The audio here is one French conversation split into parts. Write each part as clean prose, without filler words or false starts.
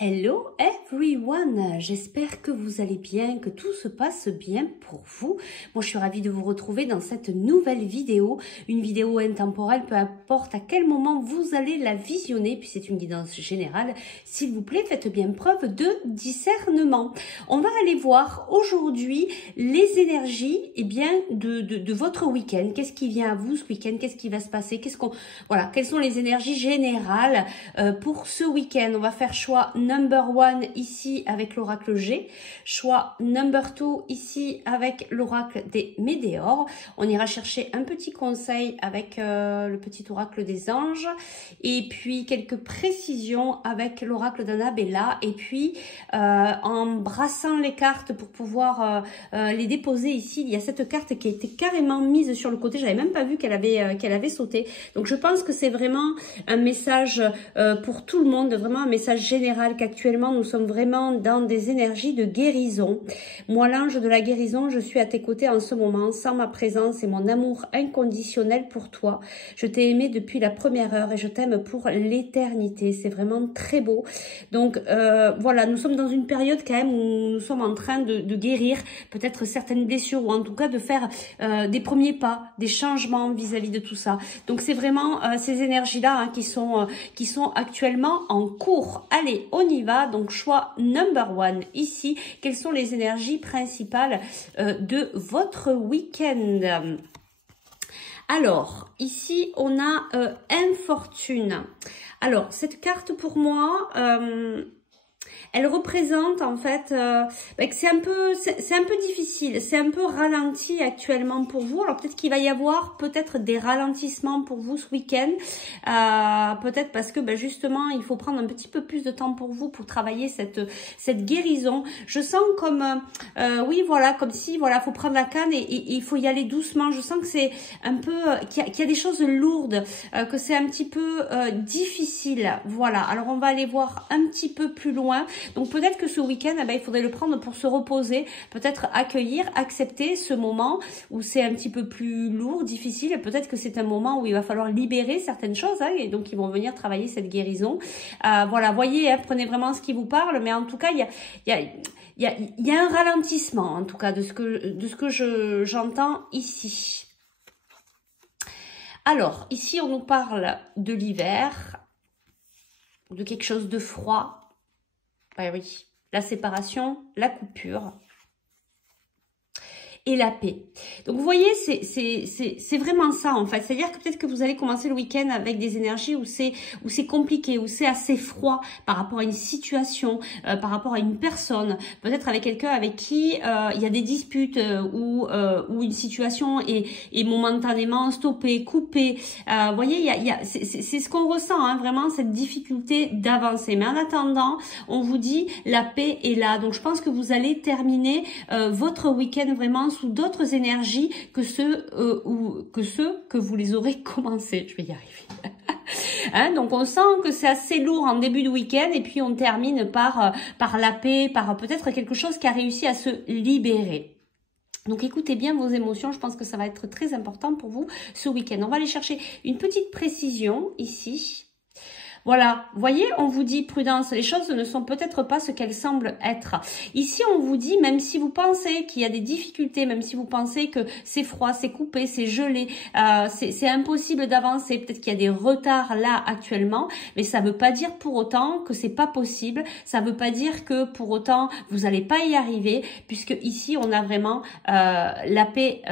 Hello everyone, j'espère que vous allez bien, que tout se passe bien pour vous. Moi je suis ravie de vous retrouver dans cette nouvelle vidéo, une vidéo intemporelle, peu importe à quel moment vous allez la visionner, puis c'est une guidance générale. S'il vous plaît, faites bien preuve de discernement. On va aller voir aujourd'hui les énergies de votre week-end. Qu'est-ce qui vient à vous ce week-end? Qu'est-ce qui va se passer? Voilà, quelles sont les énergies générales pour ce week-end? On va faire choix number 1 ici avec l'oracle G, choix number 2 ici avec l'oracle des Médéors. On ira chercher un petit conseil avec le petit oracle des anges et puis quelques précisions avec l'oracle d'Annabella et puis en brassant les cartes pour pouvoir les déposer ici, il y a cette carte qui a été carrément mise sur le côté, j'avais même pas vu qu'elle avait sauté. Donc je pense que c'est vraiment un message pour tout le monde, vraiment un message général qu'actuellement nous sommes vraiment dans des énergies de guérison. Moi, l'ange de la guérison, je suis à tes côtés en ce moment, sans ma présence et mon amour inconditionnel pour toi. Je t'ai aimé depuis la première heure et je t'aime pour l'éternité. C'est vraiment très beau. Donc voilà, nous sommes dans une période quand même où nous sommes en train de guérir peut-être certaines blessures ou en tout cas de faire des premiers pas, des changements vis-à-vis de tout ça. Donc c'est vraiment ces énergies-là qui sont actuellement en cours. Allez, on y va. Donc choix number 1 ici. Quelles sont les énergies principales de votre week-end? Alors, ici, on a Infortune. Alors, cette carte pour moi, elle représente en fait que c'est un peu difficile, c'est un peu ralenti actuellement pour vous. Alors peut-être qu'il va y avoir peut-être des ralentissements pour vous ce week-end, peut-être parce que justement il faut prendre un petit peu plus de temps pour vous pour travailler cette guérison. Je sens comme oui voilà, comme si voilà, faut prendre la canne et il faut y aller doucement. Je sens que c'est un peu qu'il y a des choses lourdes, que c'est un petit peu difficile. Voilà. Alors on va aller voir un petit peu plus loin. Donc peut-être que ce week-end, il faudrait le prendre pour se reposer, peut-être accueillir, accepter ce moment où c'est un petit peu plus lourd, difficile. Peut-être que c'est un moment où il va falloir libérer certaines choses, et donc ils vont venir travailler cette guérison. Voilà, voyez, prenez vraiment ce qui vous parle, mais en tout cas, il y a un ralentissement, en tout cas, de ce que j'entends ici. Alors, ici, on nous parle de l'hiver, de quelque chose de froid. Oui, la séparation, la coupure et la paix. Donc vous voyez, c'est vraiment ça en fait. C'est-à-dire que peut-être que vous allez commencer le week-end avec des énergies où c'est compliqué, où c'est assez froid par rapport à une situation, par rapport à une personne, peut-être avec quelqu'un avec qui il y a des disputes ou une situation est momentanément stoppée, coupée. Vous voyez, c'est ce qu'on ressent, vraiment cette difficulté d'avancer. Mais en attendant, on vous dit la paix est là. Donc je pense que vous allez terminer votre week-end vraiment sous d'autres énergies que ceux que vous les aurez commencés. Je vais y arriver. Donc on sent que c'est assez lourd en début de week-end et puis on termine par la paix, par peut-être quelque chose qui a réussi à se libérer. Donc écoutez bien vos émotions, je pense que ça va être très important pour vous ce week-end. On va aller chercher une petite précision ici. Voilà, voyez, on vous dit prudence, les choses ne sont peut-être pas ce qu'elles semblent être. Ici, on vous dit, même si vous pensez qu'il y a des difficultés, même si vous pensez que c'est froid, c'est coupé, c'est gelé, c'est impossible d'avancer, peut-être qu'il y a des retards là actuellement, mais ça ne veut pas dire pour autant que c'est pas possible, ça ne veut pas dire que pour autant vous n'allez pas y arriver, puisque ici, on a vraiment la paix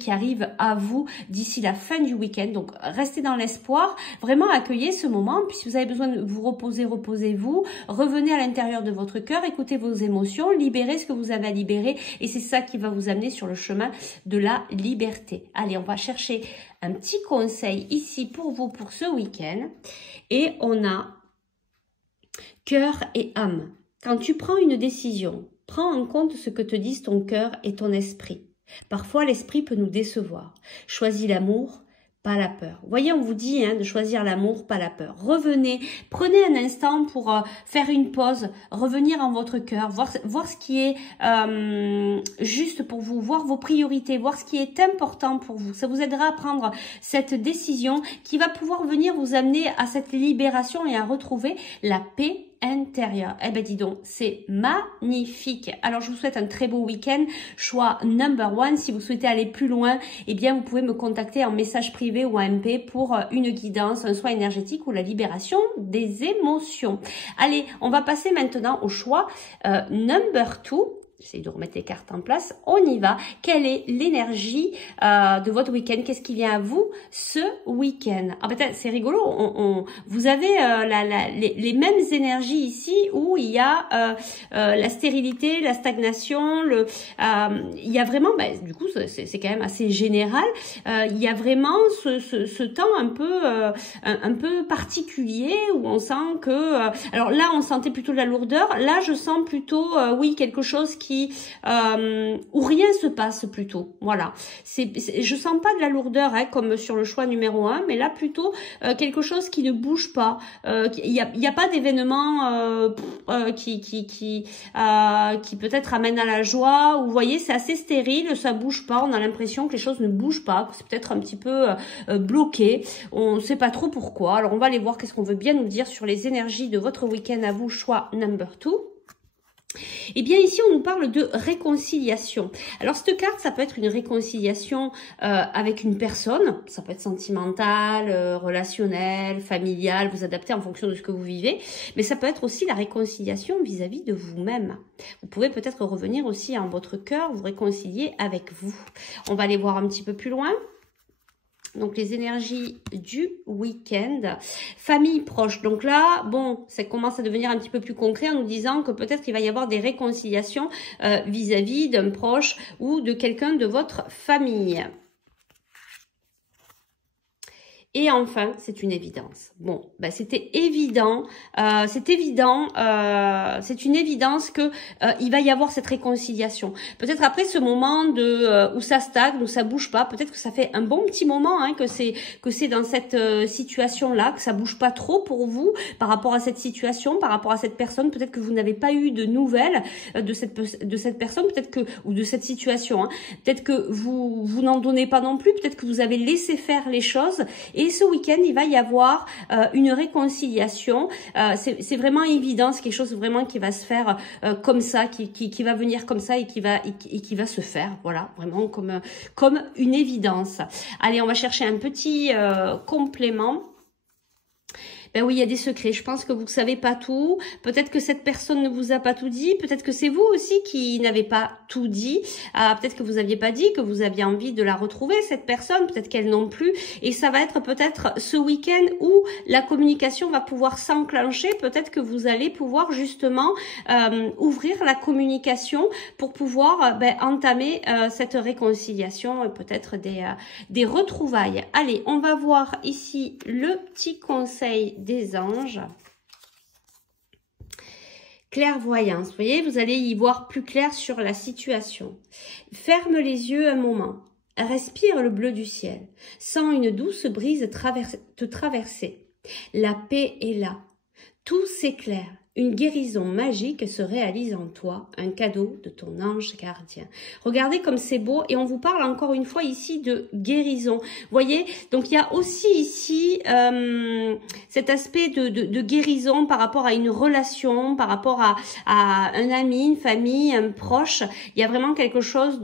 qui arrive à vous d'ici la fin du week-end. Donc, restez dans l'espoir, vraiment accueillez ce moment, puisque si vous avez besoin de vous reposer, reposez-vous. Revenez à l'intérieur de votre cœur, écoutez vos émotions, libérez ce que vous avez à libérer et c'est ça qui va vous amener sur le chemin de la liberté. Allez, on va chercher un petit conseil ici pour vous pour ce week-end. Et on a cœur et âme. Quand tu prends une décision, prends en compte ce que te disent ton cœur et ton esprit. Parfois, l'esprit peut nous décevoir. Choisis l'amour, pas la peur. Vous voyez, on vous dit de choisir l'amour, pas la peur. Revenez, prenez un instant pour faire une pause, revenir en votre cœur, voir ce qui est juste pour vous, voir vos priorités, voir ce qui est important pour vous. Ça vous aidera à prendre cette décision qui va pouvoir venir vous amener à cette libération et à retrouver la paix intérieure. Eh ben dis donc, c'est magnifique. Alors je vous souhaite un très beau week-end. Choix number one. Si vous souhaitez aller plus loin, eh bien vous pouvez me contacter en message privé ou en MP pour une guidance, un soin énergétique ou la libération des émotions. Allez, on va passer maintenant au choix number two. J'essaie de remettre les cartes en place. On y va. Quelle est l'énergie de votre week-end? Qu'est-ce qui vient à vous ce week-end? Ah, peut-être c'est rigolo. Vous avez les mêmes énergies ici où il y a la stérilité, la stagnation. Il y a vraiment, du coup, c'est quand même assez général. Il y a vraiment ce temps un peu particulier où on sent que. Alors là, on sentait plutôt de la lourdeur. Là, je sens plutôt, oui, quelque chose où rien se passe plutôt. Voilà. Je sens pas de la lourdeur comme sur le choix numéro 1, mais là plutôt quelque chose qui ne bouge pas. Il y a pas d'événement qui peut-être amène à la joie. Vous voyez, c'est assez stérile, ça bouge pas. On a l'impression que les choses ne bougent pas, que c'est peut-être un petit peu bloqué. On ne sait pas trop pourquoi. Alors on va aller voir qu'est-ce qu'on veut bien nous dire sur les énergies de votre week-end à vous, choix number 2. Eh bien ici on nous parle de réconciliation. Alors cette carte, ça peut être une réconciliation avec une personne, ça peut être sentimentale, relationnelle, familiale, vous adaptez en fonction de ce que vous vivez, mais ça peut être aussi la réconciliation vis-à-vis de vous-même. Vous pouvez peut-être revenir aussi en votre cœur, vous réconcilier avec vous. On va aller voir un petit peu plus loin. Donc, les énergies du week-end. Famille proche. Donc là, bon, ça commence à devenir un petit peu plus concret en nous disant que peut-être il va y avoir des réconciliations vis-à-vis d'un proche ou de quelqu'un de votre famille. Et enfin, c'est une évidence. Bon, c'était évident, c'est une évidence que il va y avoir cette réconciliation. Peut-être après ce moment où ça stagne, où ça bouge pas, peut-être que ça fait un bon petit moment que c'est dans cette situation-là, que ça bouge pas trop pour vous par rapport à cette situation, par rapport à cette personne. Peut-être que vous n'avez pas eu de nouvelles de cette personne, peut-être que ou de cette situation. Peut-être que vous n'en donnez pas non plus. Peut-être que vous avez laissé faire les choses. Et ce week-end, il va y avoir une réconciliation. C'est vraiment évident, c'est quelque chose vraiment qui va se faire comme ça, qui va venir comme ça et qui va se faire. Voilà, vraiment comme une évidence. Allez, on va chercher un petit complément. Ben oui, il y a des secrets. Je pense que vous ne savez pas tout. Peut-être que cette personne ne vous a pas tout dit. Peut-être que c'est vous aussi qui n'avez pas tout dit. Peut-être que vous n'aviez pas dit, que vous aviez envie de la retrouver, cette personne. Peut-être qu'elle non plus. Et ça va être peut-être ce week-end où la communication va pouvoir s'enclencher. Peut-être que vous allez pouvoir justement ouvrir la communication pour pouvoir entamer cette réconciliation et peut-être des retrouvailles. Allez, on va voir ici le petit conseil des anges. Clairvoyance, vous voyez, vous allez y voir plus clair sur la situation. Ferme les yeux un moment, respire le bleu du ciel, sens une douce brise te traverser. La paix est là, tout s'éclaire. Une guérison magique se réalise en toi, un cadeau de ton ange gardien. Regardez comme c'est beau et on vous parle encore une fois ici de guérison. Voyez, donc il y a aussi ici cet aspect de guérison par rapport à une relation, par rapport à un ami, une famille, un proche. Il y a vraiment quelque chose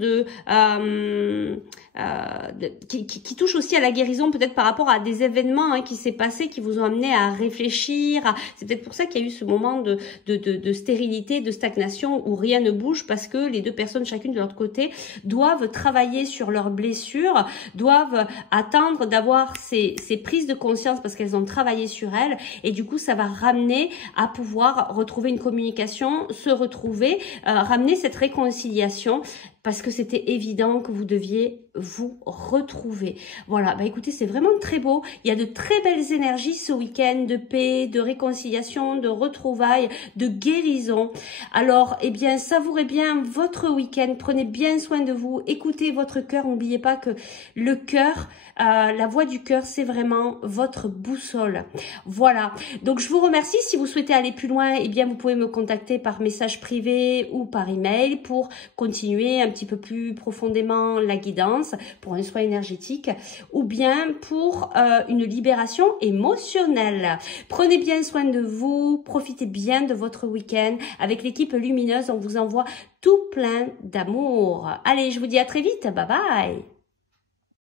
qui touche aussi à la guérison, peut-être par rapport à des événements qui s'est passé, qui vous ont amené à réfléchir. C'est peut-être pour ça qu'il y a eu ce moment de stérilité, de stagnation où rien ne bouge, parce que les deux personnes, chacune de leur côté, doivent travailler sur leurs blessures, doivent attendre d'avoir ces prises de conscience parce qu'elles ont travaillé sur elles, et du coup ça va ramener à pouvoir retrouver une communication, se retrouver, ramener cette réconciliation, parce que c'était évident que vous deviez vous retrouver. Voilà, écoutez, c'est vraiment très beau. Il y a de très belles énergies ce week-end, de paix, de réconciliation, de retrouvailles, de guérison. Alors, eh bien, savourez bien votre week-end, prenez bien soin de vous, écoutez votre cœur. N'oubliez pas que le cœur, la voix du cœur, c'est vraiment votre boussole. Voilà, donc je vous remercie. Si vous souhaitez aller plus loin, eh bien, vous pouvez me contacter par message privé ou par email pour continuer un petit peu plus profondément la guidance pour un soin énergétique ou bien pour une libération émotionnelle. Prenez bien soin de vous, profitez bien de votre week-end. Avec l'équipe lumineuse, on vous envoie tout plein d'amour. Allez, je vous dis à très vite. Bye bye.